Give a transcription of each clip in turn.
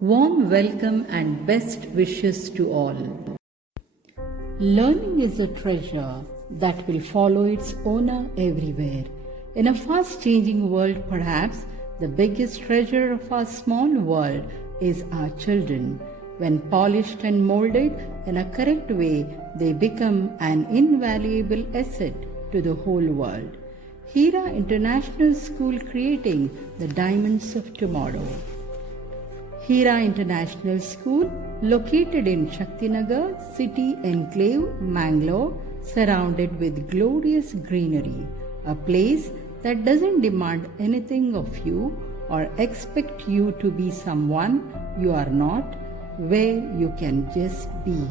Warm welcome and best wishes to all. Learning is a treasure that will follow its owner everywhere. In a fast changing world, perhaps the biggest treasure of our small world is our children. When polished and molded in a correct way, they become an invaluable asset to the whole world. Hira International School, creating the diamonds of tomorrow. Hira International School, located in Shaktinagar City Enclave, Mangalore, surrounded with glorious greenery, a place that doesn't demand anything of you or expect you to be someone you are not, where you can just be.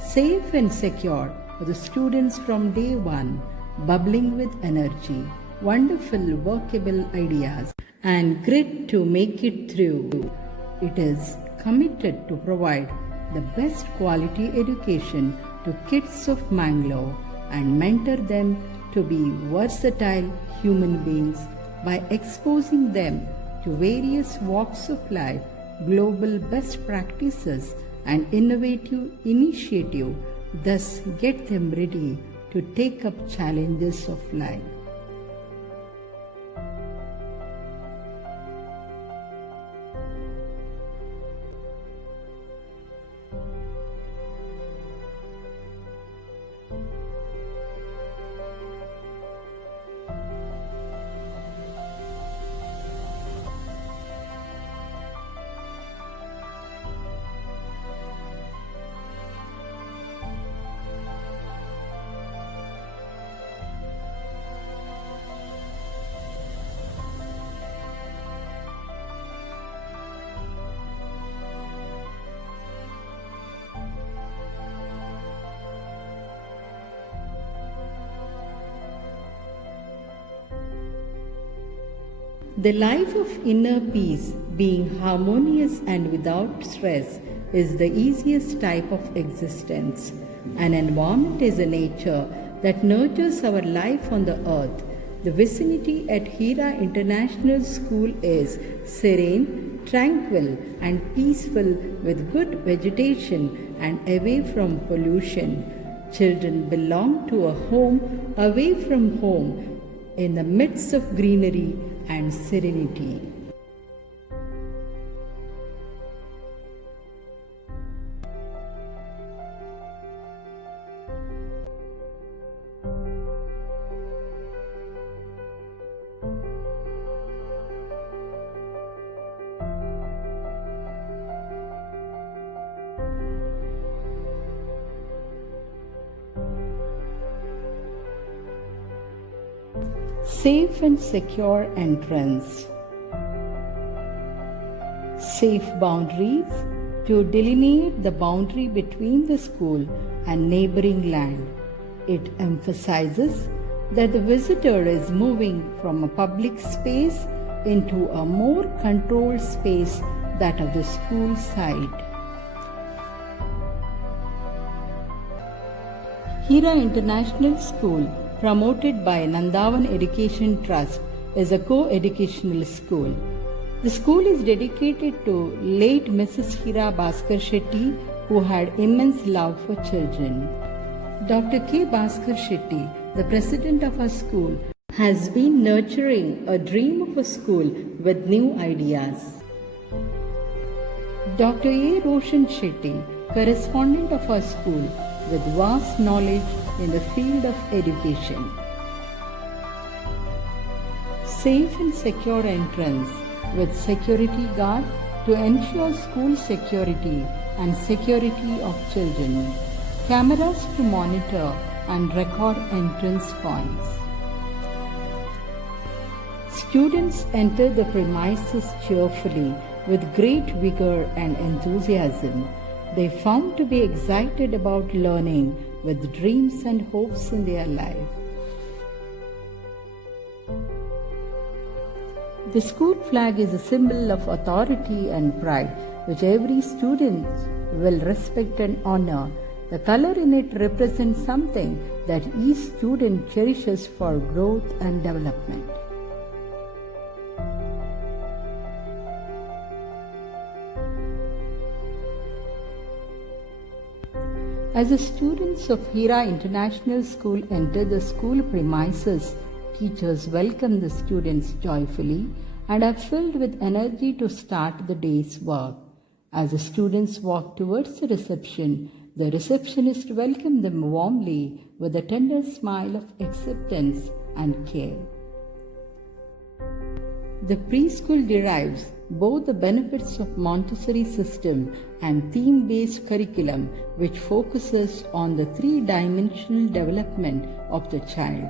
Safe and secure for the students from day one, bubbling with energy, wonderful workable ideas, and grit to make it through. It is committed to provide the best quality education to kids of Mangalore and mentor them to be versatile human beings by exposing them to various walks of life, global best practices, and innovative initiative, thus get them ready to take up challenges of life. The life of inner peace, being harmonious and without stress, is the easiest type of existence. An environment is a nature that nurtures our life on the earth. The vicinity at Hira International School is serene, tranquil, and peaceful with good vegetation and away from pollution. Children belong to a home away from home in the midst of greenery and serenity. Safe and secure entrance. Safe boundaries to delineate the boundary between the school and neighboring land. It emphasizes that the visitor is moving from a public space into a more controlled space, that of the school site. Hira International School, promoted by Nandavan Education Trust, is a co-educational school. The school is dedicated to late Mrs. Hira Bhaskar Shetty, who had immense love for children. Dr. K. Bhaskar Shetty, the president of our school, has been nurturing a dream of a school with new ideas. Dr. A. Roshan Shetty, correspondent of our school, with vast knowledge in the field of education. Safe and secure entrance with security guard to ensure school security and security of children. Cameras to monitor and record entrance points. Students enter the premises cheerfully with great vigor and enthusiasm. They found to be excited about learning with dreams and hopes in their life. The school flag is a symbol of authority and pride, which every student will respect and honor. The color in it represents something that each student cherishes for growth and development. As the students of Hira International School enter the school premises, teachers welcome the students joyfully and are filled with energy to start the day's work. As the students walk towards the receptionist welcomes them warmly with a tender smile of acceptance and care. The preschool derives both the benefits of Montessori system and theme-based curriculum which focuses on the three-dimensional development of the child.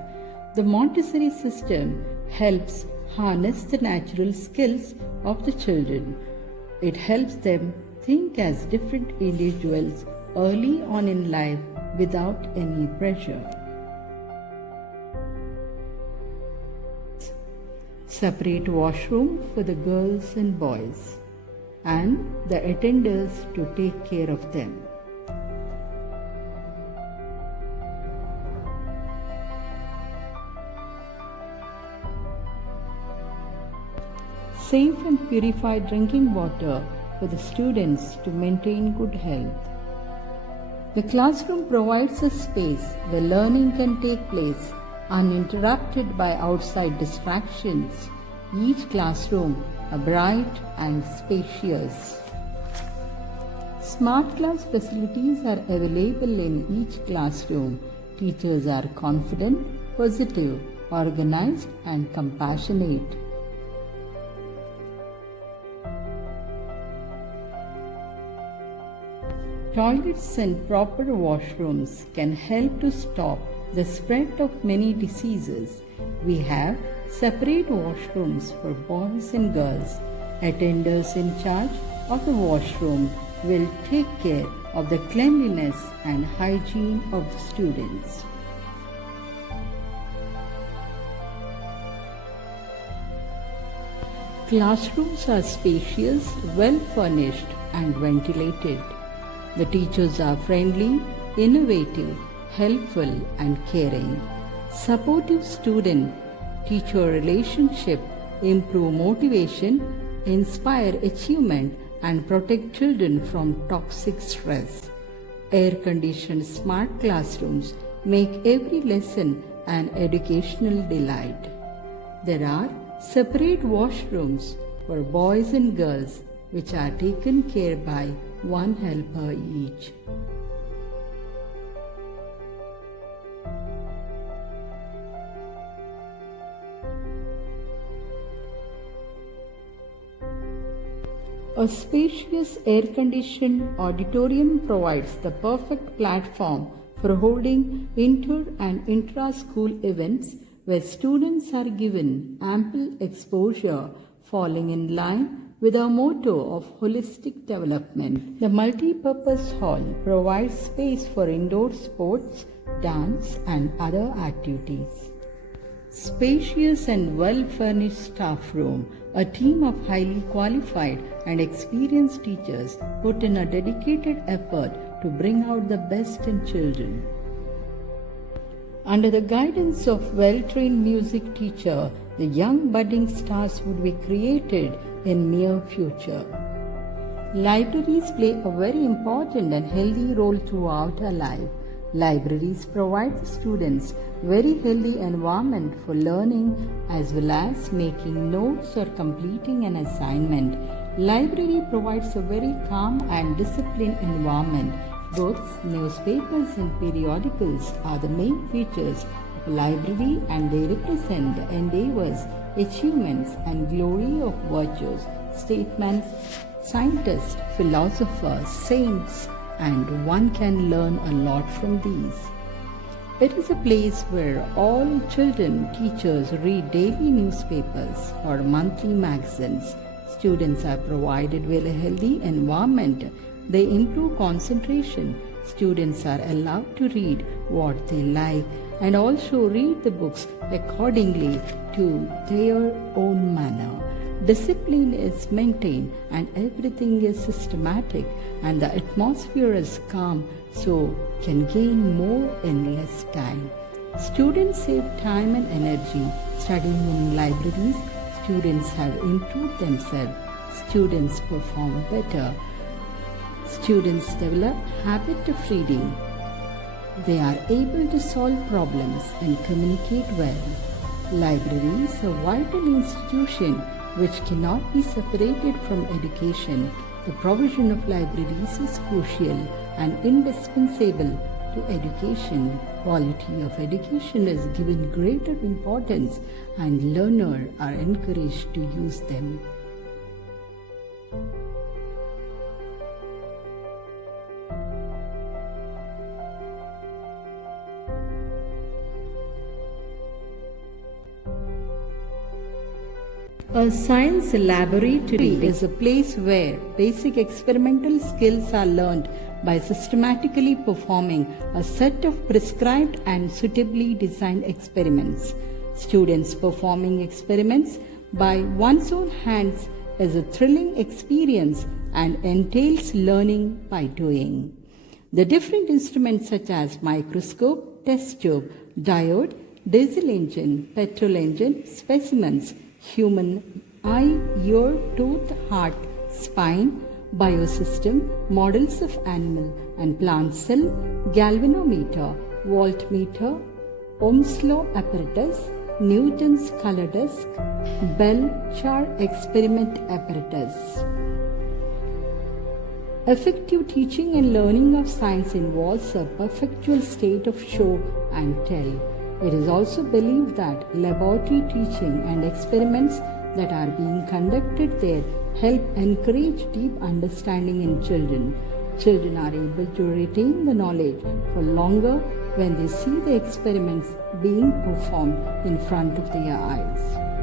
The Montessori system helps harness the natural skills of the children. It helps them think as different individuals early on in life without any pressure. Separate washroom for the girls and boys and the attenders to take care of them. Safe and purified drinking water for the students to maintain good health. The classroom provides a space where learning can take place uninterrupted by outside distractions. Each classroom are bright and spacious. Smart class facilities are available in each classroom. Teachers are confident, positive, organized and compassionate. Toilets and proper washrooms can help to stop the spread of many diseases. We have separate washrooms for boys and girls. Attenders in charge of the washroom will take care of the cleanliness and hygiene of the students. Classrooms are spacious, well furnished and ventilated. The teachers are friendly, innovative, helpful and caring. Supportive student-teacher relationship improve motivation, inspire achievement and protect children from toxic stress. Air-conditioned smart classrooms make every lesson an educational delight. There are separate washrooms for boys and girls which are taken care by one helper each. A spacious air-conditioned auditorium provides the perfect platform for holding inter- and intra-school events where students are given ample exposure, falling in line with our motto of holistic development. The multi-purpose hall provides space for indoor sports, dance and other activities. Spacious and well-furnished staff room. A team of highly qualified and experienced teachers put in a dedicated effort to bring out the best in children. Under the guidance of well-trained music teacher, the young budding stars would be created in near future. Libraries play a very important and healthy role throughout our life. Libraries provide the students very healthy environment for learning as well as making notes or completing an assignment. Library provides a very calm and disciplined environment. Books, newspapers and periodicals are the main features of a library and they represent the endeavors, achievements and glory of virtues, statesmen, scientists, philosophers, saints, and one can learn a lot from these. It is a place where all children, teachers read daily newspapers or monthly magazines. Students are provided with a healthy environment. They improve concentration. Students are allowed to read what they like and also read the books accordingly to their own manner. Discipline is maintained and everything is systematic and the atmosphere is calm so can gain more in less time. Students save time and energy studying in libraries. Students have improved themselves. Students perform better. Students develop habit of reading. They are able to solve problems and communicate well. Libraries are a vital institution which cannot be separated from education. The provision of libraries is crucial and indispensable to education. Quality of education is given greater importance and learners are encouraged to use them. A science laboratory is a place where basic experimental skills are learned by systematically performing a set of prescribed and suitably designed experiments. Students performing experiments by one's own hands is a thrilling experience and entails learning by doing. The different instruments such as microscope, test tube, diode, diesel engine, petrol engine, specimens, human eye, ear, tooth, heart, spine, biosystem, models of animal and plant cell, galvanometer, voltmeter, Ohm's law apparatus, Newton's color disc, Bell-Jar experiment apparatus. Effective teaching and learning of science involves a perpetual state of show and tell. It is also believed that laboratory teaching and experiments that are being conducted there help encourage deep understanding in children. Children are able to retain the knowledge for longer when they see the experiments being performed in front of their eyes.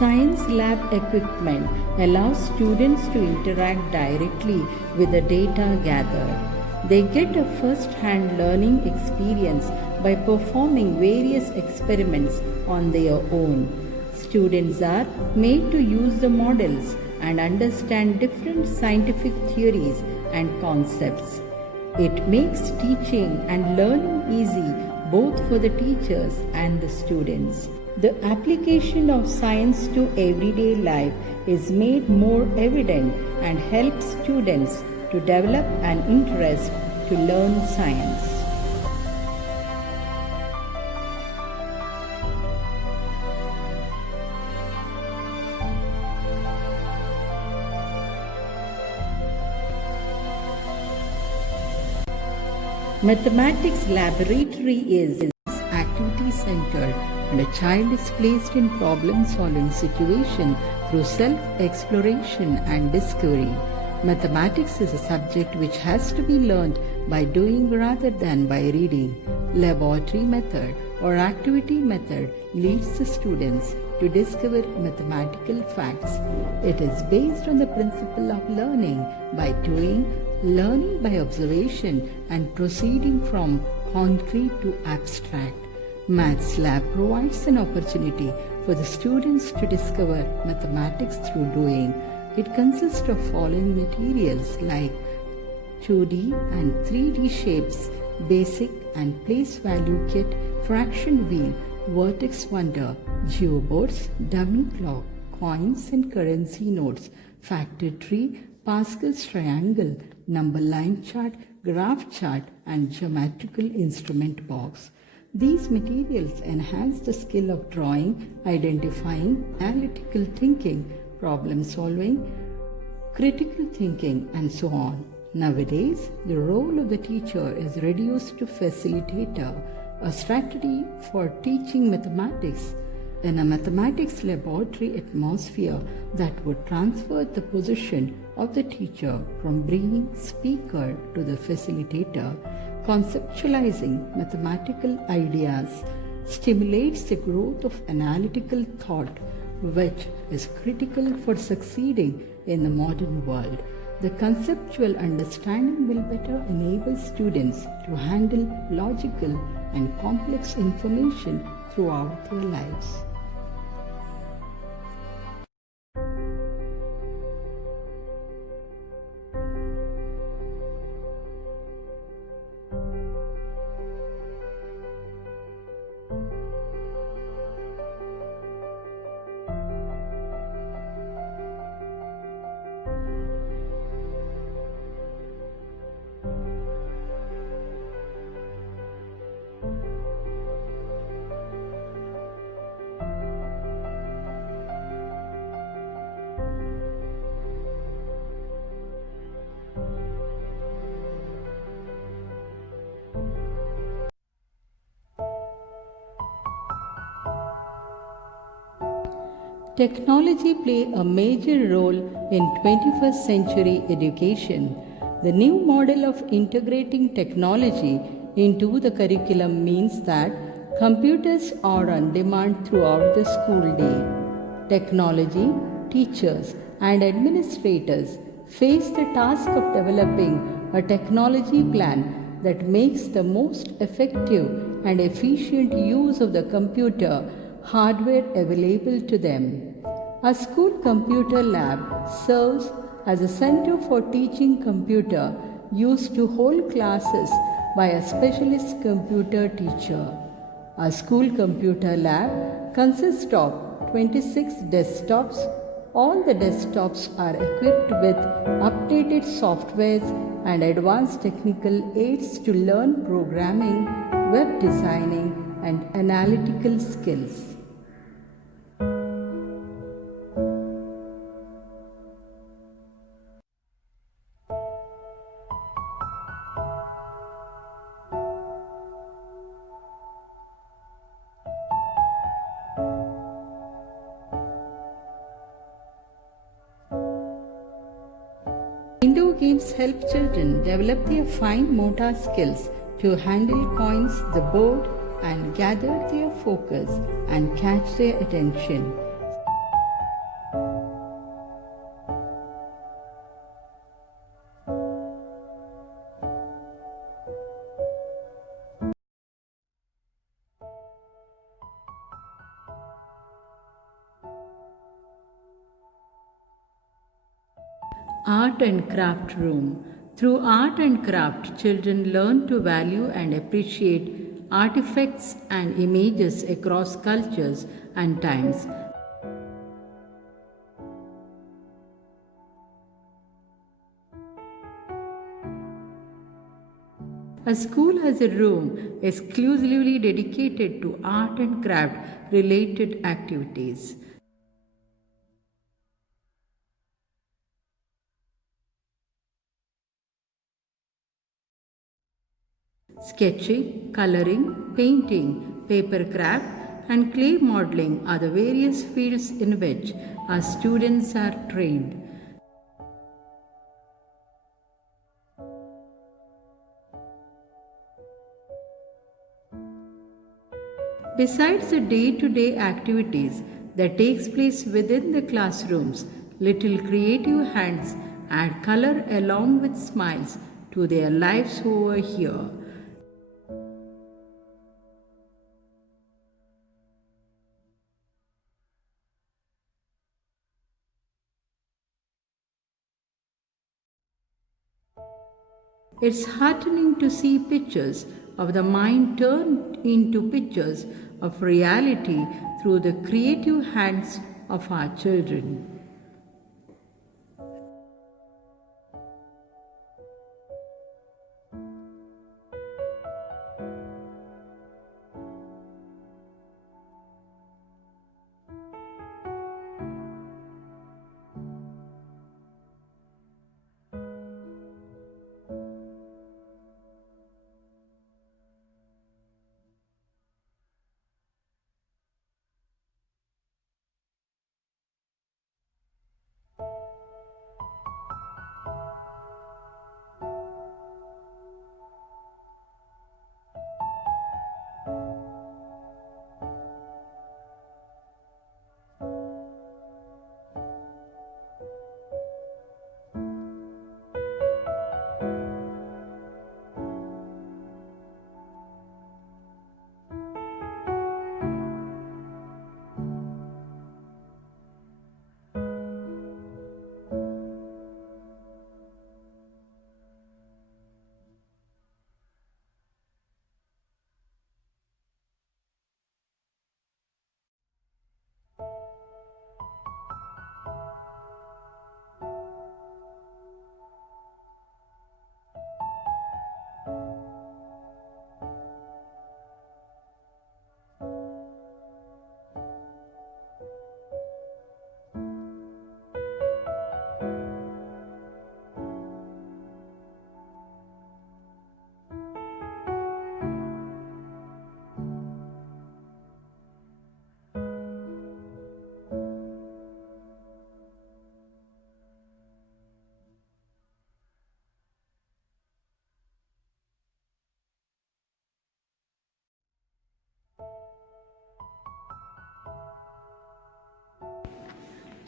Science lab equipment allows students to interact directly with the data gathered. They get a first-hand learning experience by performing various experiments on their own. Students are made to use the models and understand different scientific theories and concepts. It makes teaching and learning easy both for the teachers and the students. The application of science to everyday life is made more evident and helps students to develop an interest to learn science. Mathematics laboratory is activity centered and a child is placed in problem-solving situation through self-exploration and discovery. Mathematics is a subject which has to be learned by doing rather than by reading. Laboratory method or activity method leads the students to discover mathematical facts. It is based on the principle of learning by doing, learning by observation, and proceeding from concrete to abstract. Maths Lab provides an opportunity for the students to discover mathematics through doing. It consists of following materials like 2D and 3D shapes, basic and place value kit, fraction wheel, vertex wonder, geoboards, dummy clock, coins and currency notes, factor tree, Pascal's triangle, number line chart, graph chart, and geometrical instrument box. These materials enhance the skill of drawing, identifying, analytical thinking, problem solving, critical thinking, and so on. Nowadays, the role of the teacher is reduced to facilitator, a strategy for teaching mathematics in a mathematics laboratory atmosphere that would transfer the position of the teacher from being speaker to the facilitator. Conceptualizing mathematical ideas stimulates the growth of analytical thought, which is critical for succeeding in the modern world. The conceptual understanding will better enable students to handle logical and complex information throughout their lives. Technology play a major role in 21st century education. The new model of integrating technology into the curriculum means that computers are on demand throughout the school day. Technology, teachers, and administrators face the task of developing a technology plan that makes the most effective and efficient use of the computer hardware available to them. A school computer lab serves as a center for teaching computer used to hold classes by a specialist computer teacher. A school computer lab consists of 26 desktops. All the desktops are equipped with updated softwares and advanced technical aids to learn programming, web designing, and analytical skills. Indoor games help children develop their fine motor skills to handle coins, the board, and gather their focus and catch their attention. Art and Craft Room. Through art and craft, children learn to value and appreciate artifacts and images across cultures and times. A school has a room exclusively dedicated to art and craft related activities. Sketching, coloring, painting, paper craft, and clay modeling are the various fields in which our students are trained. Besides the day-to-day activities that takes place within the classrooms, little creative hands add color along with smiles to their lives over here. It's heartening to see pictures of the mind turned into pictures of reality through the creative hands of our children.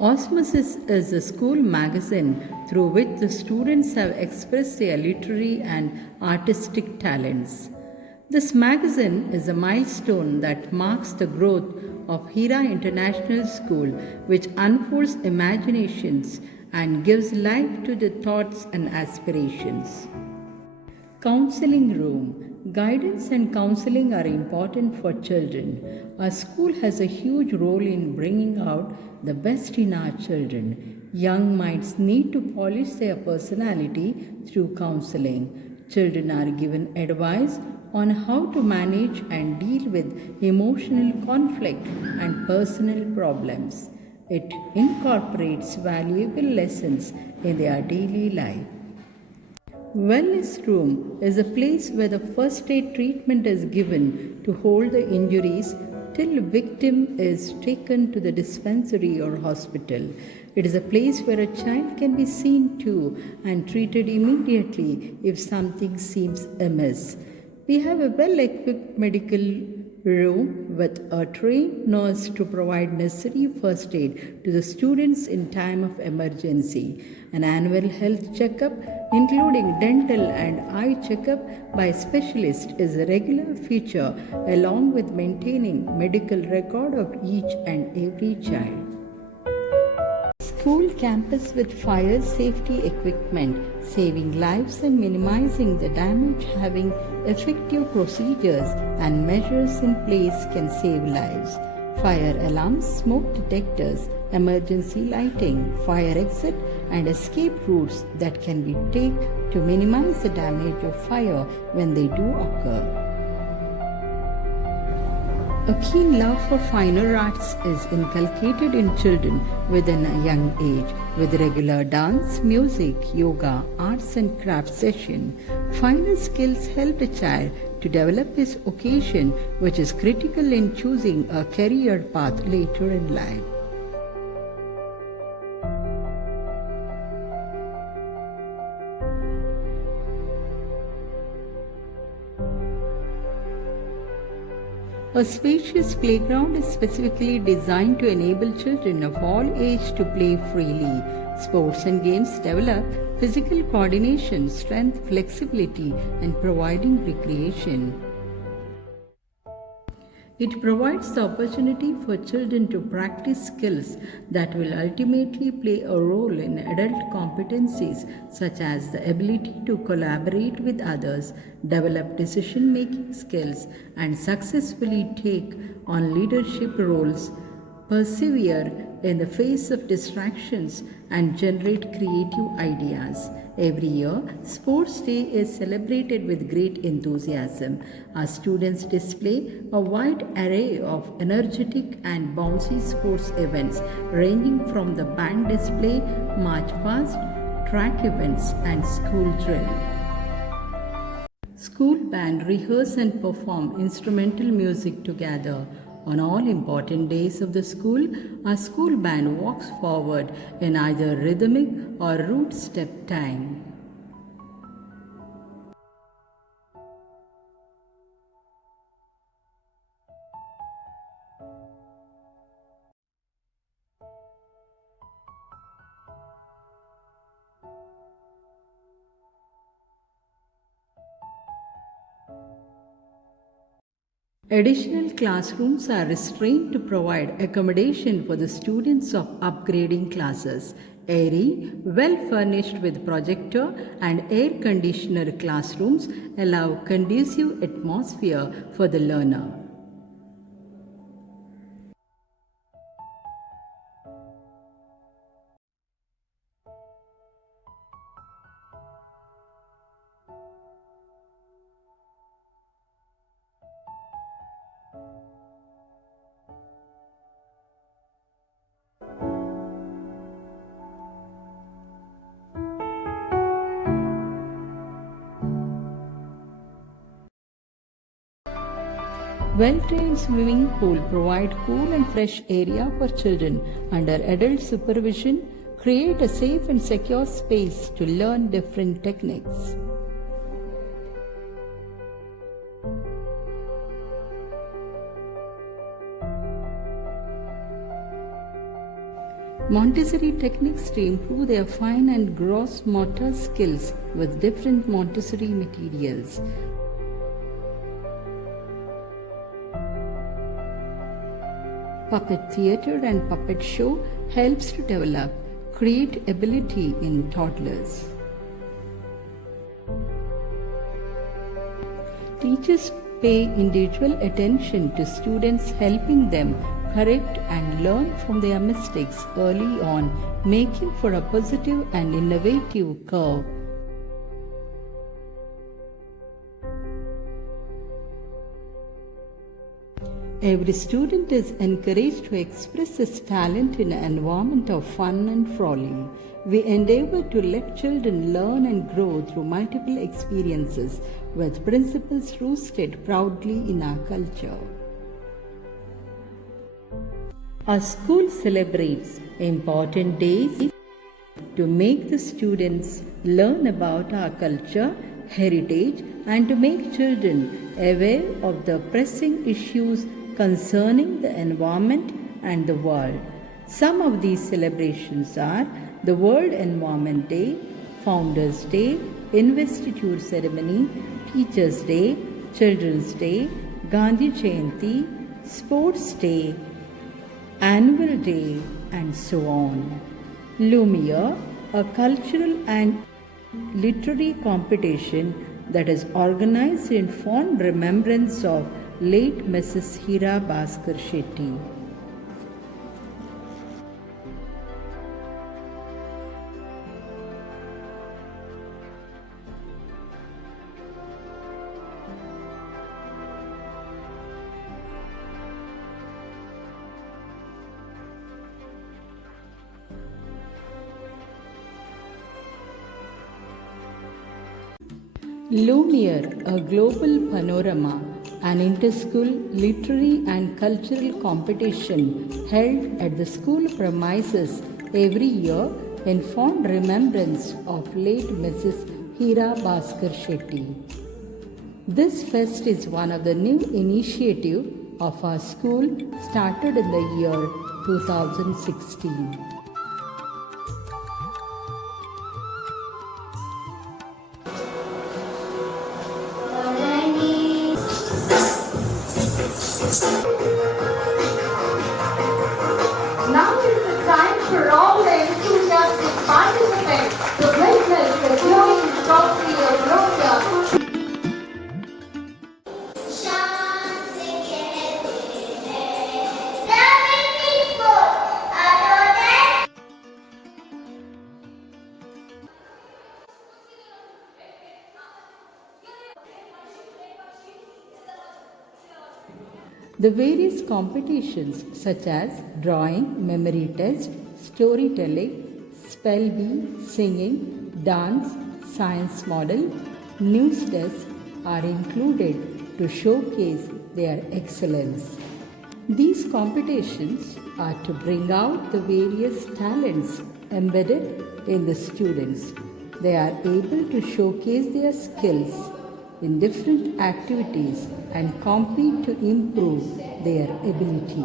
Osmosis is a school magazine through which the students have expressed their literary and artistic talents. This magazine is a milestone that marks the growth of Hira International School, which unfolds imaginations and gives life to the thoughts and aspirations. Counseling room. Guidance and counseling are important for children. Our school has a huge role in bringing out the best in our children. Young minds need to polish their personality through counseling. Children are given advice on how to manage and deal with emotional conflict and personal problems. It incorporates valuable lessons in their daily life. Wellness room is a place where the first aid treatment is given to hold the injuries till victim is taken to the dispensary or hospital. It is a place where a child can be seen to and treated immediately if something seems amiss. We have a well-equipped medical room with a trained nurse to provide necessary first aid to the students in time of emergency. An annual health checkup, including dental and eye checkup by specialists, is a regular feature along with maintaining medical record of each and every child. School campus with fire safety equipment, saving lives and minimizing the damage. Having effective procedures and measures in place can save lives. Fire alarms, smoke detectors, emergency lighting, fire exit and escape routes that can be taken to minimize the damage of fire when they do occur. A keen love for finer arts is inculcated in children within a young age. With regular dance, music, yoga, arts and craft session, finer skills help the child to develop his vocation, which is critical in choosing a career path later in life. A spacious playground is specifically designed to enable children of all ages to play freely. Sports and games develop physical coordination, strength, flexibility, and providing recreation. It provides the opportunity for children to practice skills that will ultimately play a role in adult competencies such as the ability to collaborate with others, develop decision-making skills, and successfully take on leadership roles, persevere in the face of distractions, and generate creative ideas. Every year, Sports Day is celebrated with great enthusiasm. Our students display a wide array of energetic and bouncy sports events ranging from the band display, march past, track events, and school drill. School band rehearse and perform instrumental music together. On all important days of the school, our school band walks forward in either rhythmic or root step time. Additional classrooms are restrained to provide accommodation for the students of upgrading classes. Airy, well furnished with projector and air conditioner classrooms allow conducive atmosphere for the learner. Well-trained swimming pool provide cool and fresh area for children under adult supervision, create a safe and secure space to learn different techniques. Montessori techniques to improve their fine and gross motor skills with different Montessori materials. Puppet theatre and puppet show helps to develop create ability in toddlers. Teachers pay individual attention to students, helping them correct and learn from their mistakes early on, making for a positive and innovative curve. Every student is encouraged to express his talent in an environment of fun and frolic. We endeavor to let children learn and grow through multiple experiences with principles rooted proudly in our culture. Our school celebrates important days to make the students learn about our culture, heritage, and to make children aware of the pressing issues concerning the environment and the world. Some of these celebrations are the World Environment Day, Founders Day, Investiture Ceremony, Teachers Day, Children's Day, Gandhi Jayanti, Sports Day, Annual Day, and so on. Lumiere, a cultural and literary competition that is organized in fond remembrance of late Mrs. Hira Bhaskar Shetty. Lumiere, a global panorama, an inter-school literary and cultural competition held at the school premises every year in fond remembrance of late Mrs. Hira Bhaskar Shetty. This fest is one of the new initiatives of our school started in the year 2016. Now is the time for all the enthusiastic participants to witness the glowing trophy of Rokia. The various competitions such as drawing, memory test, storytelling, spell bee, singing, dance, science model, news desk are included to showcase their excellence. These competitions are to bring out the various talents embedded in the students. They are able to showcase their skills in different activities and compete to improve their ability.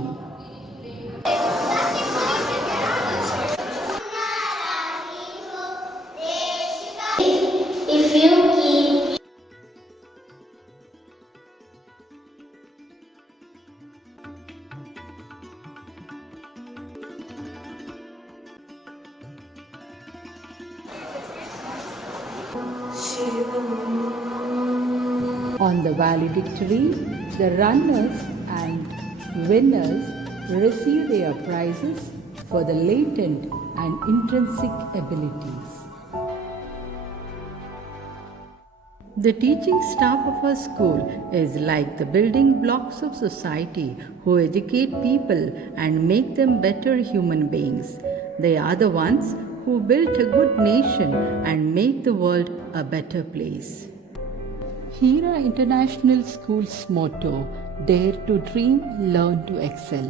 If you keep On the valedictory, the runners and winners receive their prizes for the latent and intrinsic abilities. The teaching staff of our school is like the building blocks of society who educate people and make them better human beings. They are the ones who built a good nation and make the world a better place. Hira International School's motto, Dare to Dream, Learn to Excel.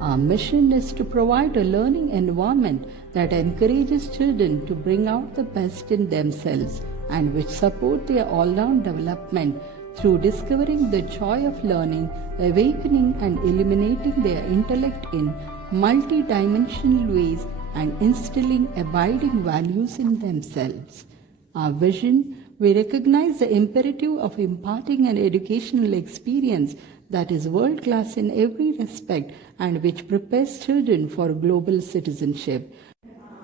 Our mission is to provide a learning environment that encourages children to bring out the best in themselves and which support their all-round development through discovering the joy of learning, awakening and illuminating their intellect in multi-dimensional ways and instilling abiding values in themselves. Our vision, we recognize the imperative of imparting an educational experience that is world class in every respect and which prepares children for global citizenship.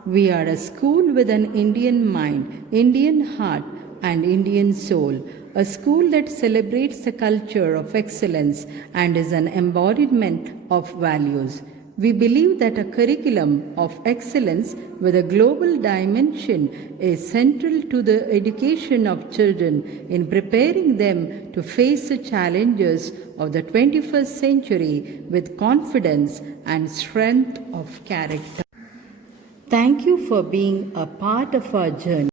We are a school with an Indian mind, Indian heart, and Indian soul, a school that celebrates the culture of excellence and is an embodiment of values. We believe that a curriculum of excellence with a global dimension is central to the education of children in preparing them to face the challenges of the 21st century with confidence and strength of character. Thank you for being a part of our journey.